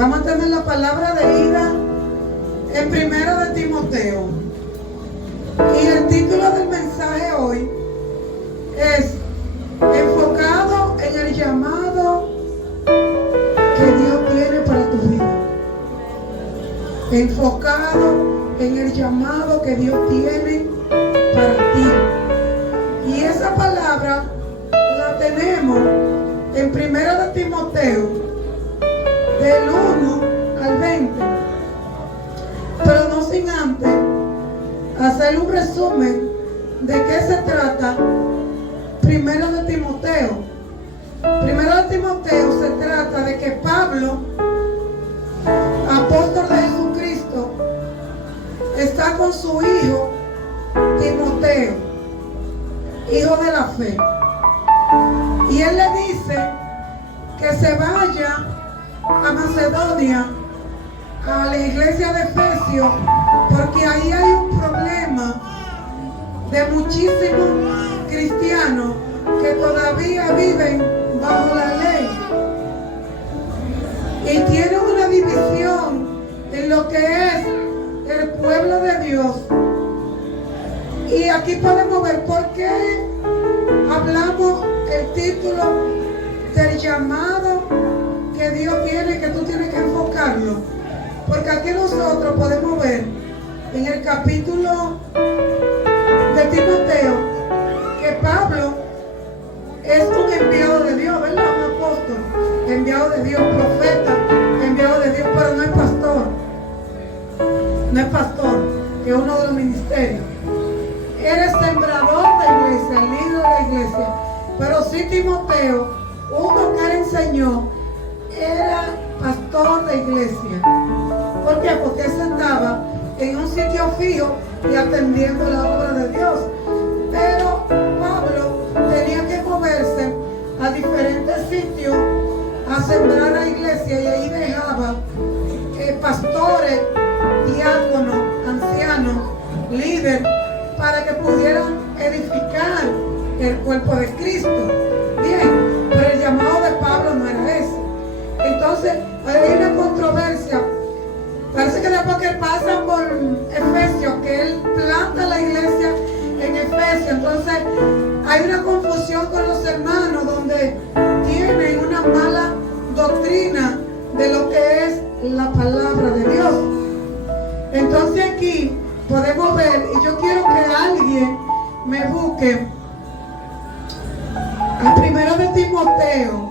Vamos a tener la palabra de ida en Primero de Timoteo. Y el título del mensaje hoy es enfocado en el llamado que Dios tiene para tu vida. Enfocado en el llamado que Dios tiene para ti. Y esa palabra la tenemos en Primero de Timoteo, del 1 al 20. Pero no sin antes hacer un resumen de qué se trata Primero de Timoteo. Primero de Timoteo se trata de que Pablo, apóstol de Jesucristo, está con su hijo Timoteo, hijo de la fe. Y él le dice que se vaya a Macedonia, a la iglesia de Efesios, porque ahí hay un problema de muchísimos cristianos que todavía viven bajo la ley y tienen una división en lo que es el pueblo de Dios. Y aquí podemos ver por qué hablamos el título del llamado que Dios tiene, que tú tienes que enfocarlo. Porque aquí nosotros podemos ver en el capítulo de Timoteo que Pablo es un enviado de Dios, ¿verdad? Un apóstol, enviado de Dios, profeta, enviado de Dios, pero no es pastor. No es pastor, que es uno de los ministerios. Eres sembrador de iglesia, líder de la iglesia. Pero sí Timoteo, uno que él enseñó, era pastor de iglesia. ¿Por qué? Porque él estaba en un sitio fijo y atendiendo la obra de Dios. Pero Pablo tenía que moverse a diferentes sitios a sembrar la iglesia, y ahí dejaba pastores, diáconos, ancianos, líderes, para que pudieran edificar el cuerpo de Cristo. Bien, pero el llamado de Pablo no era ese. Entonces hay una controversia. Parece que después que pasa por Efesios, que él planta la iglesia en Efesios, entonces hay una confusión con los hermanos donde tienen una mala doctrina de lo que es la palabra de Dios. Entonces aquí podemos ver, y yo quiero que alguien me busque el Primero de Timoteo.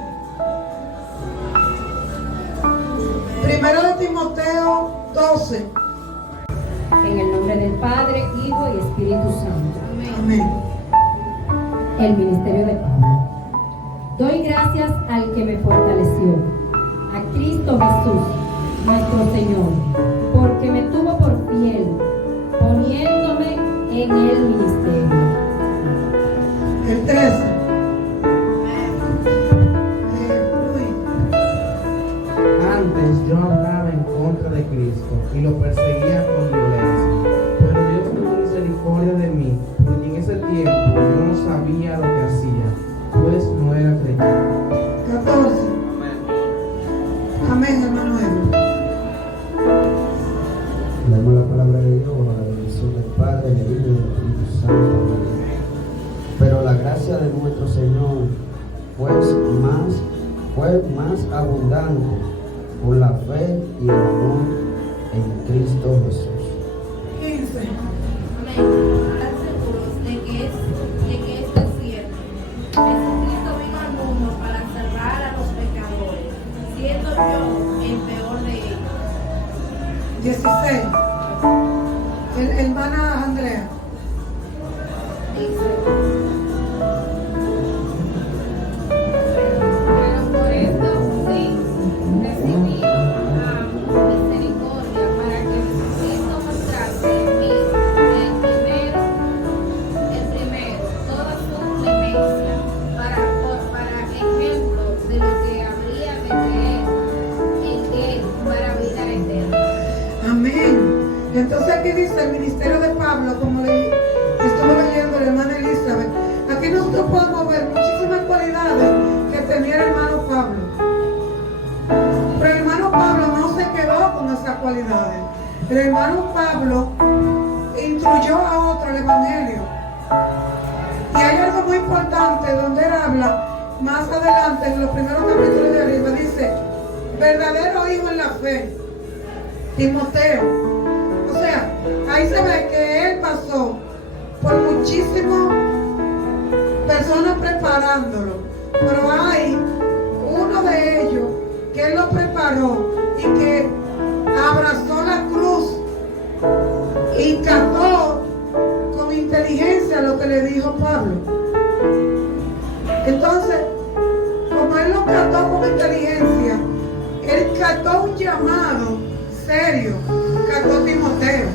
Primero de Timoteo 12. En el nombre del Padre, Hijo y Espíritu Santo. Amén. El ministerio de Pablo. Doy gracias al que me fortaleció, a Cristo Jesús, nuestro Señor, porque me tuvo por fiel, poniéndome en el ministerio. El 13. Antes yo hablaba en contra de Cristo y lo perseguía con violencia, pero Dios tuvo misericordia de mí, porque en ese tiempo yo no sabía lo que hacía, pues no era creyente. 14. Amén, hermano. Leemos la palabra de Dios a la bendición del Padre, del Hijo y del Espíritu Santo. Amén. Pero la gracia de nuestro Señor fue más abundante por la fe y el amor en Cristo Jesús. 15. Están seguros de que esto es cierto. Jesucristo vino al mundo para salvar a los pecadores, siendo yo el peor de ellos. 16. Hermana Andrea. Dice: pero por esto sí recibí misericordia, para que Jesucristo mostrase en mí el primero, toda su clemencia, para ejemplo de lo que habría de creer en él para vida eterna. Amén. el hermano Pablo instruyó a otro el evangelio. Y hay algo muy importante donde él habla más adelante, en los primeros capítulos de arriba, dice, verdadero hijo en la fe, Timoteo. O sea, ahí se ve que él pasó por muchísimas personas preparándolo, pero hay uno de ellos que él lo preparó y que abrazó la cruz y cató con inteligencia lo que le dijo Pablo. Entonces, como él lo cató con inteligencia, él cató un llamado serio, cató Timoteo.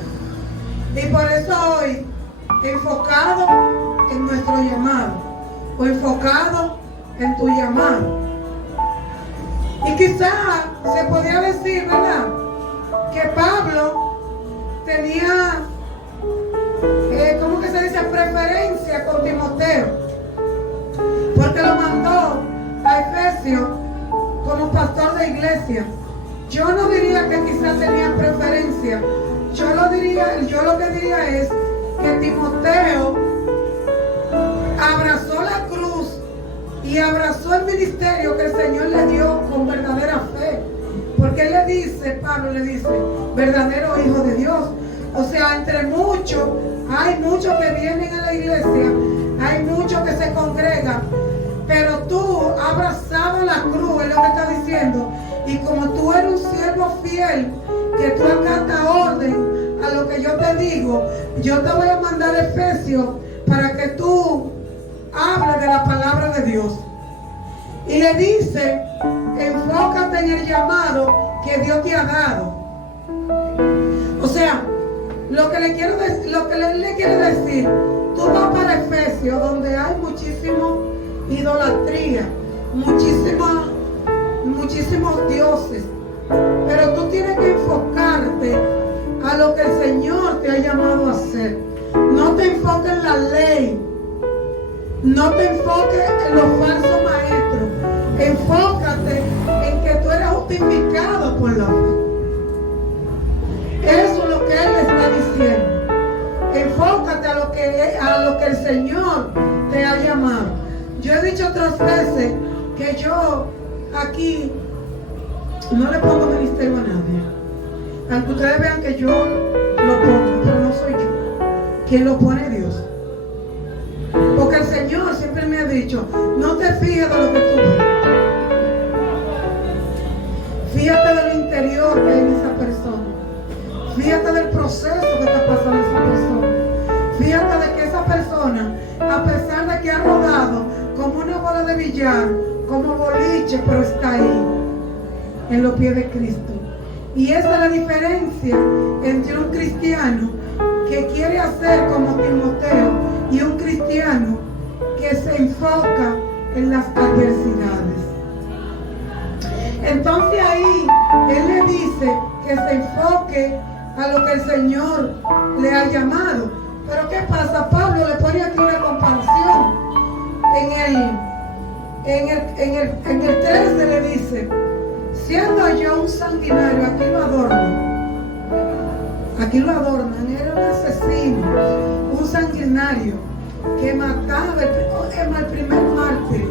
Y por eso hoy, enfocado en nuestro llamado, o enfocado en tu llamado. Y quizá se podría decir, ¿verdad?, que Pablo tenía, ¿cómo que se dice?, preferencia con Timoteo, porque lo mandó a Efesios como pastor de iglesia. Yo no diría que quizás tenía preferencia. Yo lo que diría es que Timoteo abrazó la cruz y abrazó el ministerio que el Señor le dio con verdadera fe. Porque él le dice, Pablo le dice, verdadero hijo de Dios. O sea, entre muchos, hay muchos que vienen a la iglesia, hay muchos que se congregan, pero tú has abrazado la cruz, es lo que está diciendo. Y como tú eres un siervo fiel, que tú acatas orden a lo que yo te digo, yo te voy a mandar Efesios para que tú hables de la palabra de Dios. Y le dice, enfócate en el llamado que Dios te ha dado. O sea, lo que le quiere decir, tú vas para Efesios, donde hay muchísimo idolatría, muchísimos dioses, pero tú tienes que enfocarte a lo que el Señor te ha llamado a hacer. No te enfoques en la ley, no te enfoques en los falsos maestros, enfócate en que tú eres justificado por la fe. Eso es lo que Él está diciendo. Enfócate a lo que el Señor te ha llamado. Yo he dicho otras veces que yo aquí no le pongo ministerio a nadie. Aunque ustedes vean que yo lo pongo, pero no soy yo. Quien lo pone Dios. Porque el Señor siempre me ha dicho, no te fíes de lo que tú ves. Fíjate del interior que hay en esa persona. Fíjate del proceso que está pasando esa persona. Fíjate de que esa persona, a pesar de que ha rodado como una bola de billar, como boliche, pero está ahí, en los pies de Cristo. Y esa es la diferencia entre un cristiano que quiere hacer como Timoteo y un cristiano que se enfoca en las adversidades. Entonces ahí él le dice que se enfoque a lo que el Señor le ha llamado. Pero ¿qué pasa? Pablo le pone aquí una comparación. En el 13 le dice, siendo yo un sanguinario, aquí lo adornan, era un asesino, un sanguinario que mataba, el primer mártir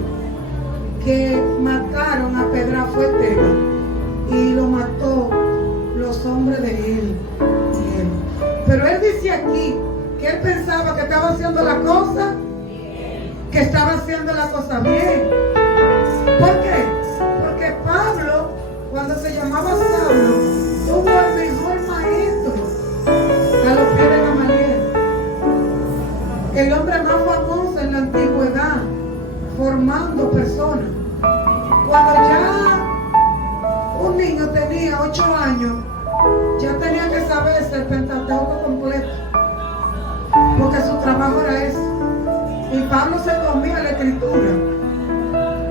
que mataron a Pedra fue Esteban, y lo mató los hombres de él. Pero él dice aquí que él pensaba que estaba haciendo la cosa, que estaba haciendo la cosa bien. ¿Por qué? Porque Pablo, cuando se llamaba Saulo, tuvo el mejor maestro a los pies de Gamaliel, el hombre más famoso en la antigüedad, formando personas. Cuando ya un niño tenía 8 años, ya tenía que saberse el Pentateuco completo, porque su trabajo era eso. Y Pablo se comía la escritura,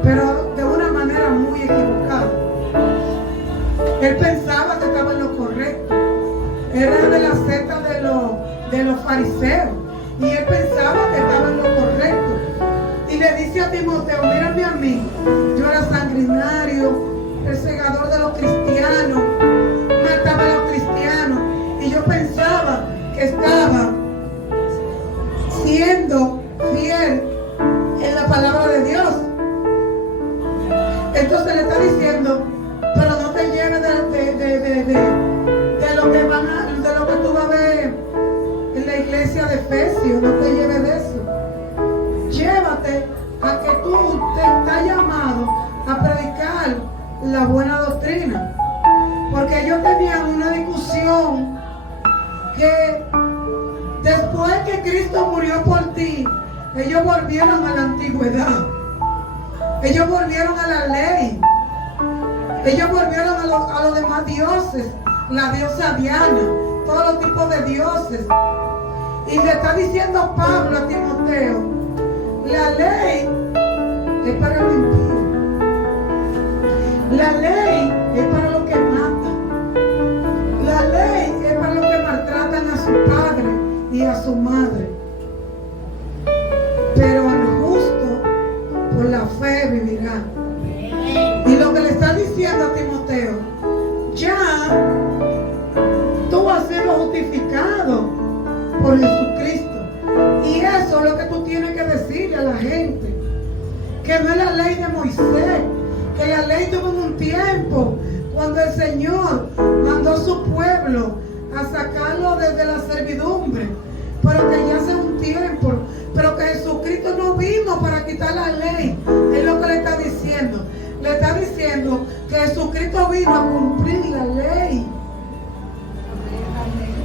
pero de una manera muy equivocada. Él pensaba que estaba en lo correcto. Era de la secta de los fariseos, y él pensaba que estaba en lo correcto. Y le dice a Timoteo, mírame a mí, yo era sanguinario, el segador de los cristianos, mataba a los cristianos, y Entonces le está diciendo, pero no te lleves de lo que de lo que tú vas a ver en la iglesia de Efesios, no te lleves de eso. Llévate a que tú te estás llamado a predicar la buena doctrina. Porque ellos tenían una discusión que después que Cristo murió por ti, ellos volvieron a la antigüedad. Ellos volvieron a la ley. Ellos volvieron a los demás dioses, la diosa Diana, todos los tipos de dioses. Y le está diciendo Pablo a Timoteo, la ley es para lo impío. La ley es para los que matan. La ley es para los que maltratan a su padre y a su madre. Pero el justo por la fe vivirá. Y lo que le está diciendo a Timoteo, ya tú has sido justificado por Jesucristo. Y eso es lo que tú tienes que decirle a la gente. Que no es la ley de Moisés, que la ley tuvo un tiempo cuando el Señor mandó a su pueblo a sacarlo desde la servidumbre, pero que ya hace un tiempo, pero que Jesucristo no vino para quitar la ley. Es lo que le está diciendo. Le está diciendo que Jesucristo vino a cumplir la ley.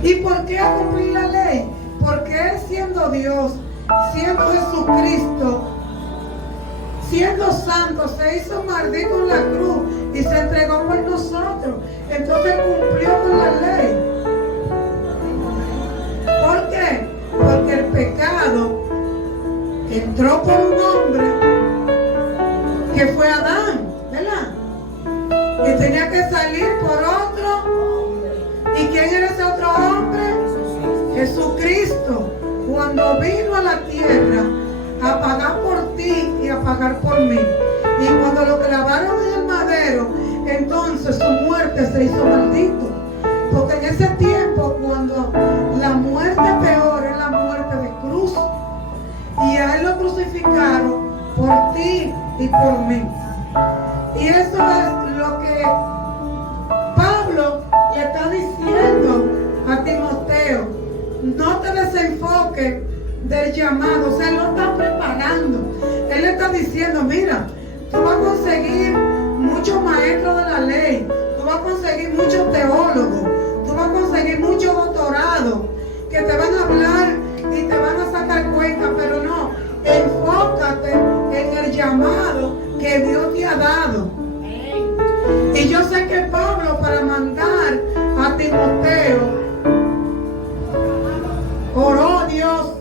¿Y por qué a cumplir la ley? Porque Él, siendo Dios, siendo Jesucristo, siendo santo, se hizo maldito en la cruz y se entregó por nosotros. Entonces cumplió con la ley. ¿Por qué? Porque el pecado entró por un hombre que fue Adán, ¿verdad? Y tenía que salir por otro. ¿Y quién era ese otro hombre? Jesucristo. Cuando vino a la tierra a pagar por ti y a pagar por mí. Y cuando lo clavaron en el madero, entonces su muerte se hizo maldito. Porque en ese tiempo, cuando la muerte peor es la muerte de cruz, y a Él lo crucificaron por ti y por mí. Y eso es lo que Pablo le está diciendo a Timoteo. No te desenfoques del llamado, o sea, Él lo está preparando. Él le está diciendo, mira, tú vas a conseguir muchos maestros de la ley, tú vas a conseguir muchos teólogos, tú vas a conseguir muchos doctorados que te van a hablar y te van a sacar cuenta, pero no, enfócate en el llamado que Dios te ha dado. Y yo sé que Pablo, para mandar a Timoteo, oró a Dios,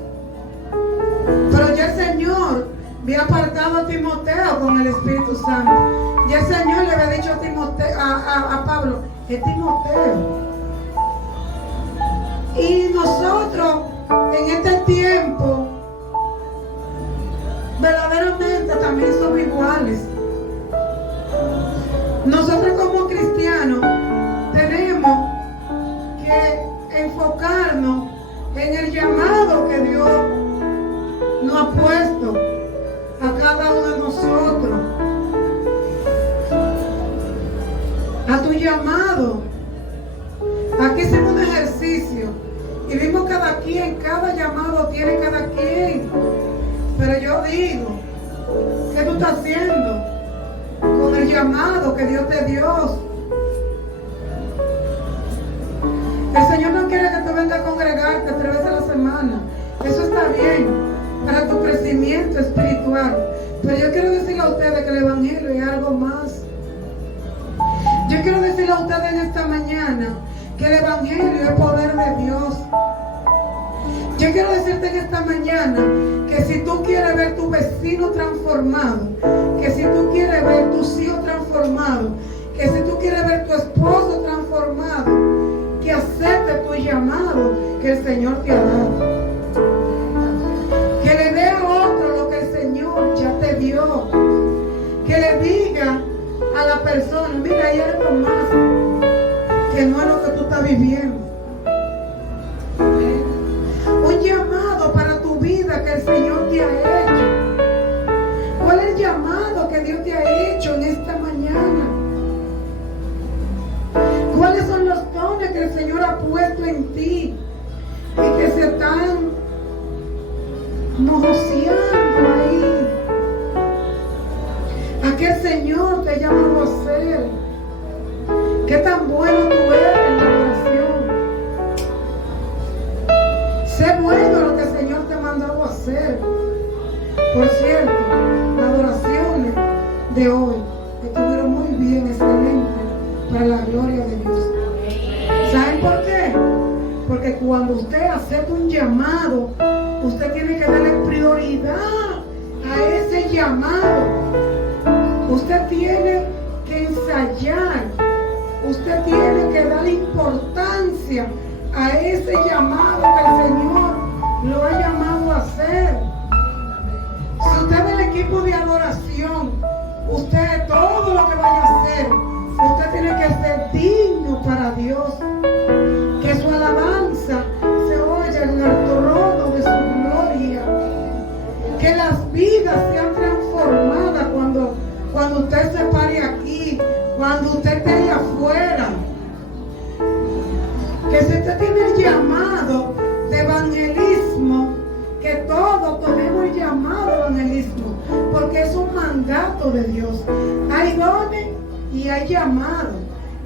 pero ya el Señor había apartado a Timoteo con el Espíritu Santo. Y el Señor le había dicho a Timoteo, a Pablo, es Timoteo. Y nosotros en este tiempo verdaderamente también somos iguales. Nosotros como cristianos tenemos que enfocarnos en el llamado que Dios nos ha puesto a cada uno de nosotros, a tu llamado. Aquí hicimos un ejercicio y vimos cada llamado tiene cada quien. Pero yo digo, ¿qué tú estás haciendo con el llamado que Dios te dio? El Señor no quiere que tú vengas a congregarte 3 veces a la semana. Eso está bien para tu crecimiento espiritual. Pero yo quiero decirle a ustedes que el Evangelio es algo más. Yo quiero decirle a ustedes en esta mañana que el Evangelio es poder de Dios. Yo quiero decirte en esta mañana que si tú quieres ver tu vecino transformado, que si tú quieres ver tus hijos transformados, que si tú quieres ver tu esposo transformado, que acepte tu llamado que el Señor te ha dado. Que le dé a otro lo que el Señor ya te dio. Que le diga a la persona, mira, hay algo más que no es lo que tú estás viviendo. Un llamado para tu vida que el Señor te ha hecho. ¿Cuál es el llamado que Dios te ha hecho en esta mañana? Qué tan bueno tú eres en la oración. Sé bueno lo que el Señor te ha mandado a hacer. Por cierto, las oraciones de hoy estuvieron muy bien, excelentes, para la gloria de Dios. ¿Saben por qué? Porque cuando usted acepta un llamado, usted tiene que darle prioridad a ese llamado. Usted tiene que ensayar. Usted tiene que darle importancia a ese llamado que el Señor lo ha llamado a hacer. Si usted es del equipo de adoración, usted todo lo que vaya a hacer, usted tiene que ser digno para Dios. Que su alabanza se oiga en el trono de su gloria. Que las vidas sean transformadas cuando usted se pare aquí, cuando usted esté allá afuera. Que si usted tiene el llamado de evangelismo, que todos tomemos el llamado de evangelismo, porque es un mandato de Dios. Hay dones y hay llamados,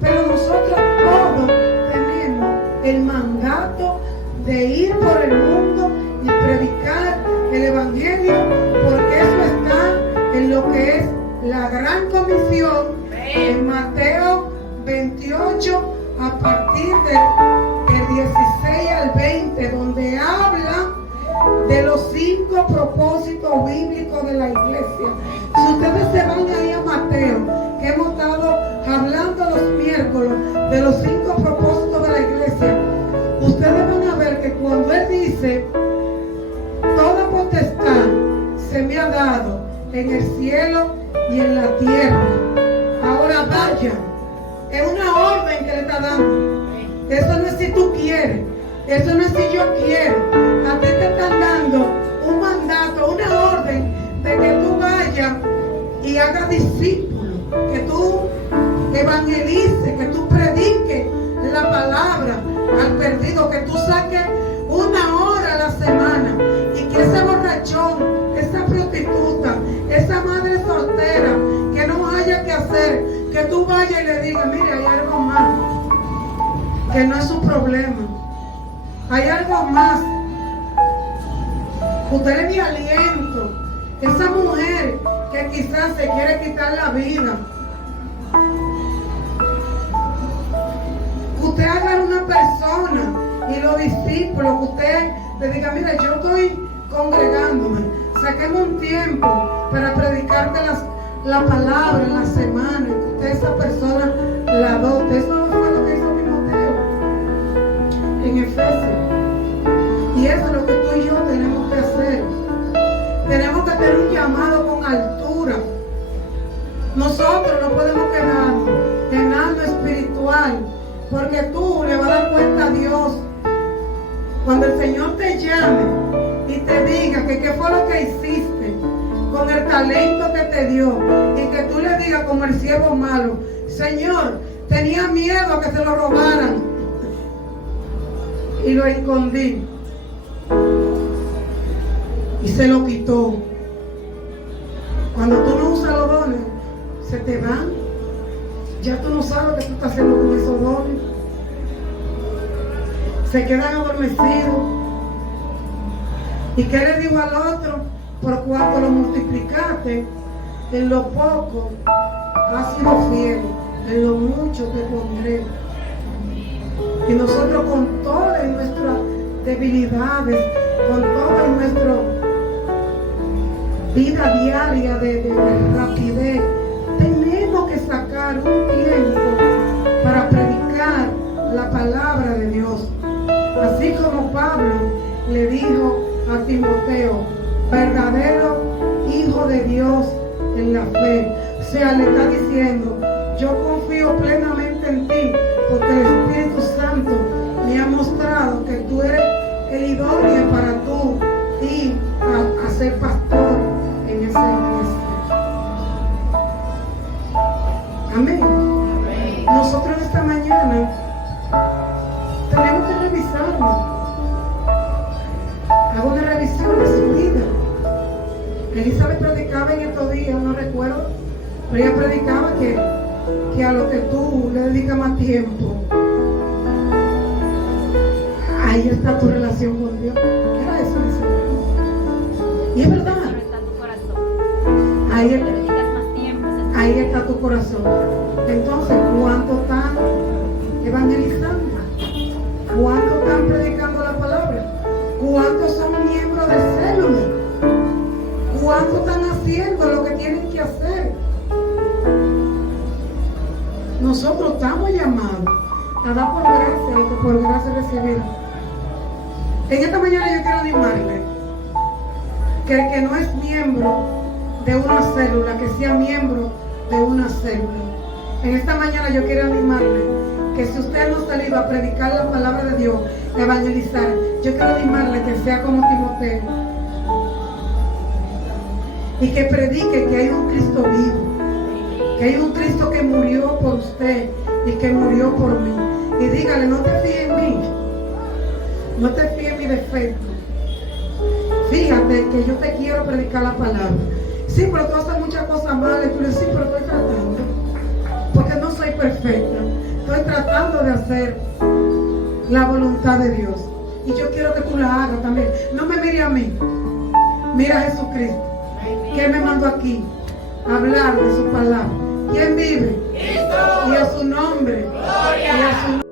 pero nosotros todos tenemos el mandato de ir por el mundo y predicar el evangelio, porque eso está en lo que es la gran comisión en Mateo 28 a partir del 16 al 20, donde habla de los 5 propósitos bíblicos de la iglesia. Si ustedes se van ahí a Mateo, que hemos estado hablando los miércoles de los 5 propósitos de la iglesia, ustedes van a ver que cuando él dice toda potestad se me ha dado en el cielo y en la tierra, ahora vayan, es una orden que le está dando. Eso no es si tú quieres, eso no es si yo quiero. A ti te están dando un mandato, una orden de que tú vayas y hagas discípulos, que tú evangelices, que tú prediques la palabra al perdido, que tú saques 1 hora a la semana y que ese borrachón, esa prostituta, esa madre soltera que no haya que hacer, que tú vayas y le digas, mire, hay algo más, que no es su problema, hay algo más. Usted le dio aliento. Esa mujer que quizás se quiere quitar la vida, usted haga una persona y los discípulos, que usted le diga, mira, yo estoy congregándome, saquemos un tiempo para predicarte la palabra en la semana, que usted esa persona la dote. Eso fue lo que hizo Timoteo en Efesios, y eso es lo que tú y yo tenemos que hacer. Tenemos que tener un llamado con altura. Nosotros no podemos quedarnos llenando espiritual, porque tú le vas a dar cuenta a Dios cuando el Señor te llame y te diga que qué fue lo que hiciste con el talento que te dio, y que tú le digas como el siervo malo, Señor, tenía miedo a que se lo robaran y lo escondí y se lo quitó. Cuando tú no usas los dones, se te van. Ya tú no sabes qué tú estás haciendo con esos dones. Se quedan adormecidos. ¿Y qué le digo al otro? Por cuanto lo multiplicaste, en lo poco has sido fiel, en lo mucho te pondré. Y nosotros, con todas nuestras debilidades, con toda nuestra vida diaria de rapidez, tenemos que sacar un tiempo para predicar la palabra de Dios. Así como Pablo le dijo a Timoteo, verdadero hijo de Dios en la fe. O sea, le está diciendo, yo confío plenamente en ti, porque el Espíritu Santo me ha mostrado que tú eres el idóneo para tú ir a ser pastor en esa iglesia. Amén. Nosotros esta mañana tenemos que revisarnos. Hago una revisión de su vida. Elizabeth predicaba en estos días, no recuerdo, pero ella predicaba que que a lo que tú le dedicas más tiempo, ahí está tu relación con Dios. Era eso, dice. Y es verdad. Está tu corazón. Ahí, Le dedicas más tiempo. ahí está tu corazón. Entonces, ¿cuánto están evangelizando? ¿Cuánto están predicando la palabra? ¿Cuántos son miembros de célula? ¿Cuánto están haciendo lo que tienen que hacer? Nosotros estamos llamados a dar por gracia y que por gracia recibir. En esta mañana yo quiero animarle que el que no es miembro de una célula, que sea miembro de una célula. En esta mañana yo quiero animarle que si usted no se iba a predicar la palabra de Dios, a evangelizar, yo quiero animarle que sea como Timoteo y que predique que hay un Cristo vivo, que hay un Cristo que murió por usted y que murió por mí. Y dígale, no te fíes en mí, no te fíes en mi defecto, fíjate que yo te quiero predicar la palabra. Sí, pero tú haces muchas cosas malas. Y tú le dices, sí, pero estoy tratando, porque no soy perfecta, estoy tratando de hacer la voluntad de Dios y yo quiero que tú la hagas también. No me mire a mí, mira a Jesucristo, que me mandó aquí a hablar de su palabra. ¿Quién vive? Y a su nombre, y a su